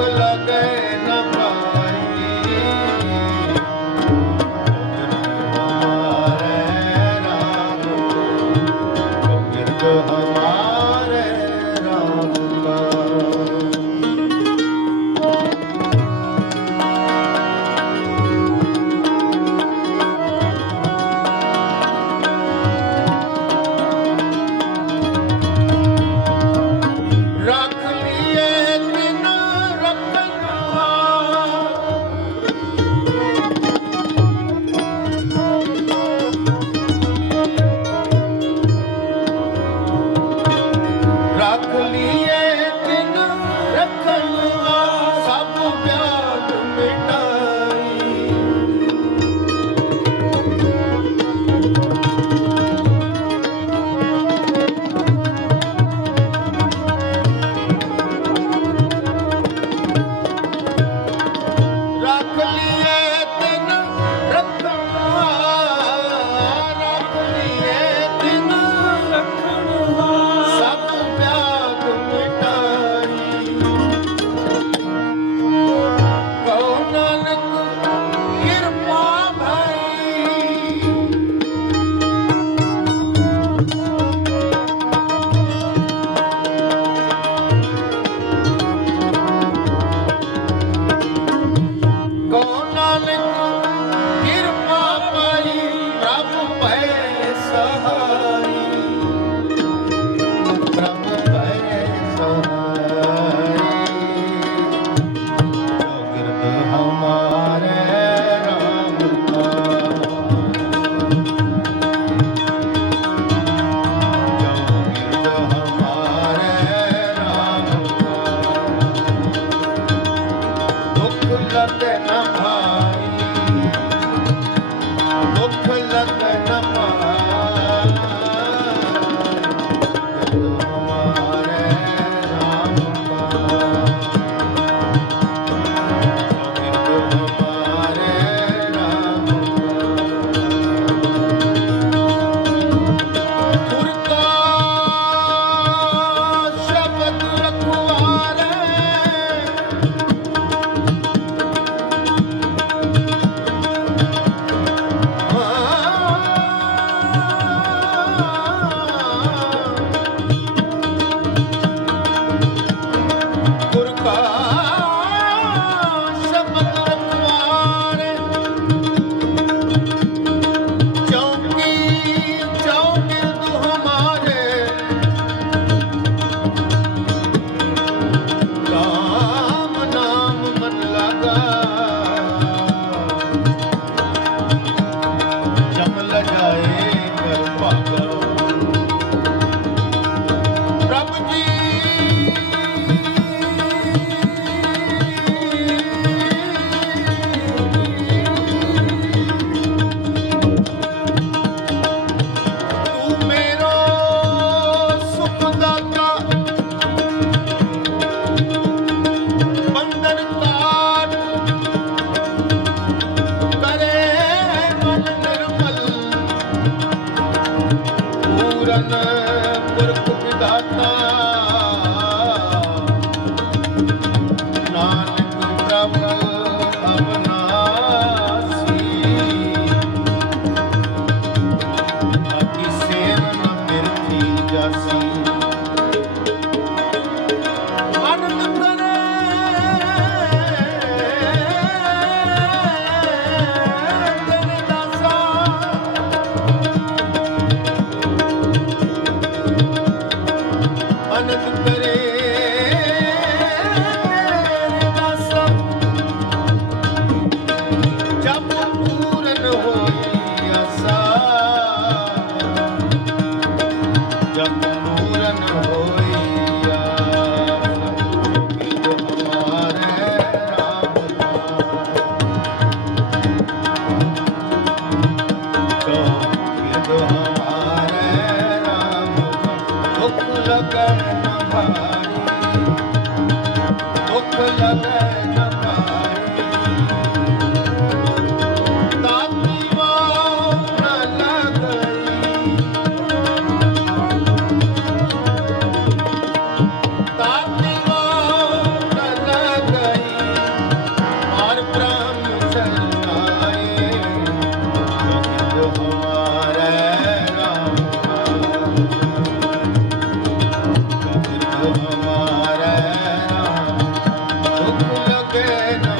लगे न दुख लग রে pena.